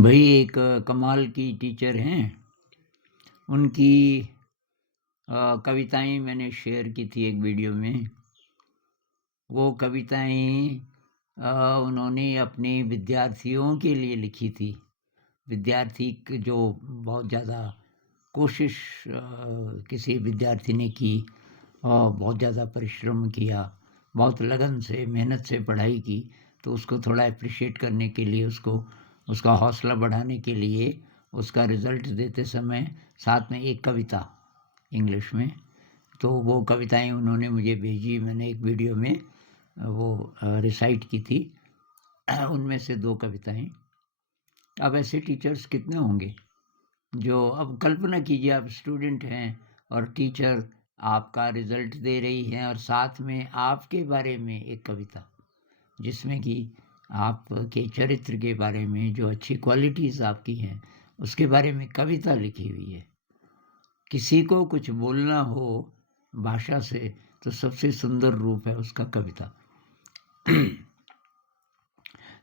भाई एक कमाल की टीचर हैं। उनकी कविताएँ मैंने शेयर की थी एक वीडियो में। वो कविताएँ उन्होंने अपने विद्यार्थियों के लिए लिखी थी। विद्यार्थी क जो बहुत ज़्यादा कोशिश किसी विद्यार्थी ने की और बहुत ज़्यादा परिश्रम किया, बहुत लगन से, मेहनत से पढ़ाई की, तो उसको थोड़ा एप्रिशिएट करने के लिए, उसका हौसला बढ़ाने के लिए, उसका रिज़ल्ट देते समय साथ में एक कविता इंग्लिश में, तो वो कविताएँ उन्होंने मुझे भेजी। मैंने एक वीडियो में वो रिसाइट की थी। उनमें से 2 कविताएँ। अब ऐसे टीचर्स कितने होंगे जो, अब कल्पना कीजिए आप स्टूडेंट हैं और टीचर आपका रिज़ल्ट दे रही हैं और साथ में आपके बारे में एक कविता, जिसमें कि आपके चरित्र के बारे में, जो अच्छी क्वालिटीज़ आपकी हैं, उसके बारे में कविता लिखी हुई है। किसी को कुछ बोलना हो भाषा से, तो सबसे सुंदर रूप है उसका कविता।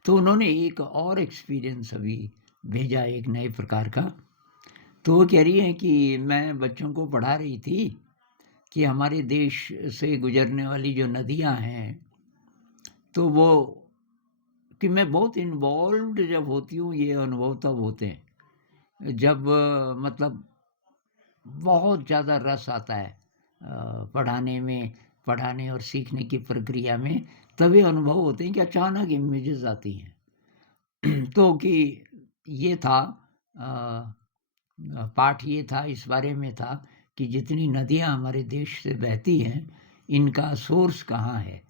तो उन्होंने एक और एक्सपीरियंस अभी भेजा एक नए प्रकार का। तो वो कह रही हैं कि मैं बच्चों को पढ़ा रही थी कि हमारे देश से गुजरने वाली जो नदियाँ हैं, तो वो, कि मैं बहुत इन्वॉल्व्ड जब होती हूँ, ये अनुभव तब होते हैं जब मतलब बहुत ज़्यादा रस आता है पढ़ाने में, पढ़ाने और सीखने की प्रक्रिया में। तभी अनुभव होते हैं कि अचानक इमेजेस आती हैं। तो कि ये था पाठ, ये था, इस बारे में था कि जितनी नदियाँ हमारे देश से बहती हैं, इनका सोर्स कहाँ है,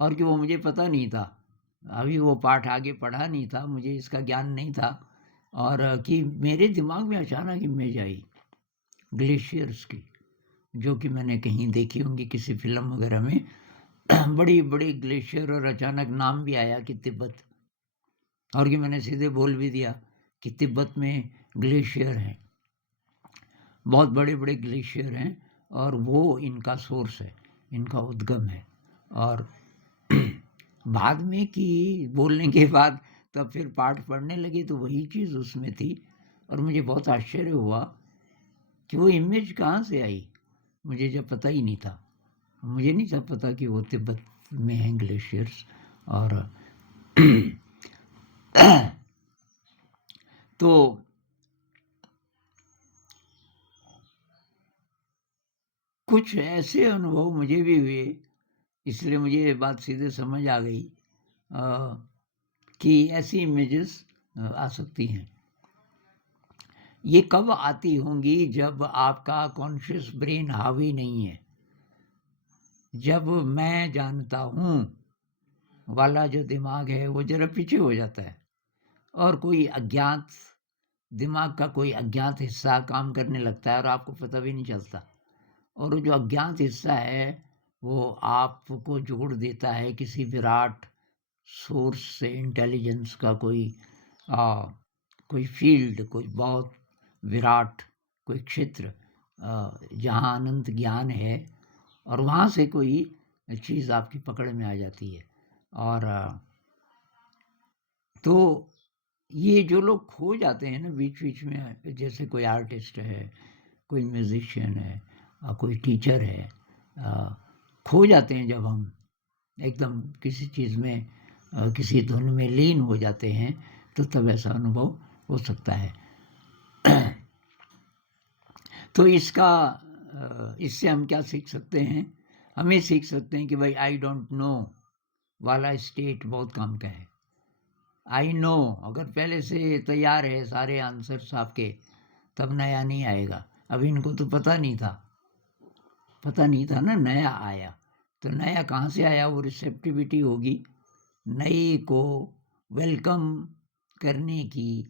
और कि वो मुझे पता नहीं था। अभी वो पाठ आगे पढ़ा नहीं था, मुझे इसका ज्ञान नहीं था, और कि मेरे दिमाग में अचानक इमेज आई ग्लेशियर्स की, जो कि मैंने कहीं देखी होंगी किसी फ़िल्म वगैरह में। बड़ी-बड़ी ग्लेशियर, और अचानक नाम भी आया कि तिब्बत, और कि मैंने सीधे बोल भी दिया कि तिब्बत में ग्लेशियर हैं, बहुत बड़े-बड़े ग्लेशियर हैं, और वो इनका सोर्स है, इनका उद्गम है। और बाद में कि बोलने के बाद तब फिर पाठ पढ़ने लगे तो वही चीज़ उसमें थी, और मुझे बहुत आश्चर्य हुआ कि वो इमेज कहाँ से आई, मुझे जब पता ही नहीं था। मुझे नहीं था पता कि वो तिब्बत में हैं ग्लेशियर्स। और तो कुछ ऐसे अनुभव मुझे भी हुए, इसलिए मुझे ये बात सीधे समझ आ गई कि ऐसी इमेजेस आ सकती हैं। ये कब आती होंगी? जब आपका कॉन्शियस ब्रेन हावी नहीं है, जब मैं जानता हूँ वाला जो दिमाग है वो ज़रा पीछे हो जाता है, और कोई अज्ञात दिमाग का कोई अज्ञात हिस्सा काम करने लगता है और आपको पता भी नहीं चलता। और वो जो अज्ञात हिस्सा है, वो आपको जोड़ देता है किसी विराट सोर्स से, इंटेलिजेंस का आ, कोई फील्ड, कोई बहुत विराट कोई क्षेत्र, जहाँ अनंत ज्ञान है, और वहाँ से कोई चीज़ आपकी पकड़ में आ जाती है। और तो ये जो लोग खो जाते हैं ना बीच-बीच में, जैसे कोई आर्टिस्ट है, कोई म्यूज़िशियन है, कोई टीचर है, खो जाते हैं जब हम एकदम किसी चीज़ में, किसी धुन में लीन हो जाते हैं, तो तब ऐसा अनुभव हो सकता है। तो इससे हम क्या सीख सकते हैं? हम ये सीख सकते हैं कि भाई आई डोंट नो वाला स्टेट बहुत काम का है। आई नो अगर पहले से तैयार है सारे आंसर्स आपके, तब नया नहीं आएगा। अभी इनको तो पता नहीं था ना, नया आया। तो नया कहाँ से आया? वो रिसेप्टिविटी होगी नए को वेलकम करने की,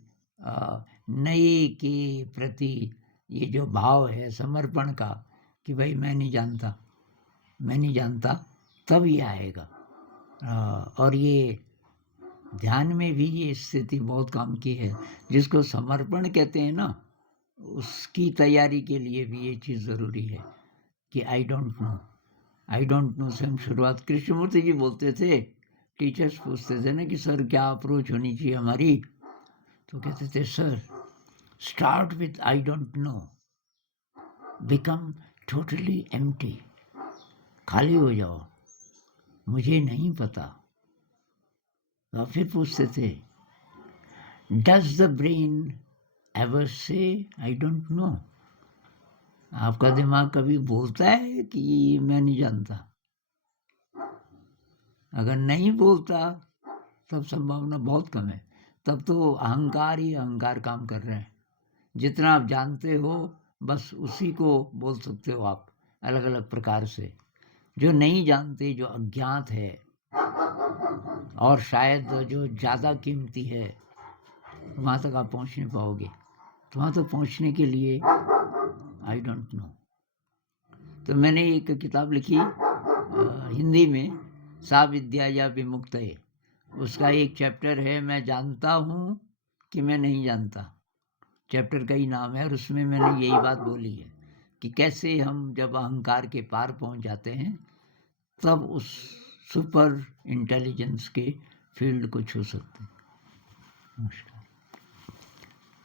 नए के प्रति ये जो भाव है समर्पण का, कि भाई मैं नहीं जानता, तब ये आएगा। और ये ध्यान में भी ये स्थिति बहुत काम की है, जिसको समर्पण कहते हैं ना, उसकी तैयारी के लिए भी ये चीज़ ज़रूरी है कि आई डोंट नो से हम शुरुआत। कृष्णमूर्ति जी बोलते थे, टीचर्स पूछते थे ना कि सर क्या अप्रोच होनी चाहिए हमारी, तो कहते थे sir, start with I don't know, become totally empty, खाली हो जाओ, मुझे नहीं पता। तो फिर पूछते थे, डज द ब्रेन एवर से आई डोंट नो? आपका दिमाग कभी बोलता है कि मैं नहीं जानता? अगर नहीं बोलता तब संभावना बहुत कम है, तब तो अहंकार ही अहंकार काम कर रहे हैं। जितना आप जानते हो बस उसी को बोल सकते हो आप, अलग अलग प्रकार से। जो नहीं जानते, जो अज्ञात है, और शायद जो ज़्यादा कीमती है, वहाँ तक आप पहुँच नहीं पाओगे। तो वहाँ तक पहुँचने के लिए आई डोंट नो। तो मैंने एक किताब लिखी हिंदी में, सा विद्या या विमुक्तये। उसका एक चैप्टर है, मैं जानता हूँ कि मैं नहीं जानता। चैप्टर का ही नाम है, और उसमें मैंने यही बात बोली है कि कैसे हम जब अहंकार के पार पहुँच जाते हैं तब उस सुपर इंटेलिजेंस के फील्ड को छू सकते हैं। नमस्कार।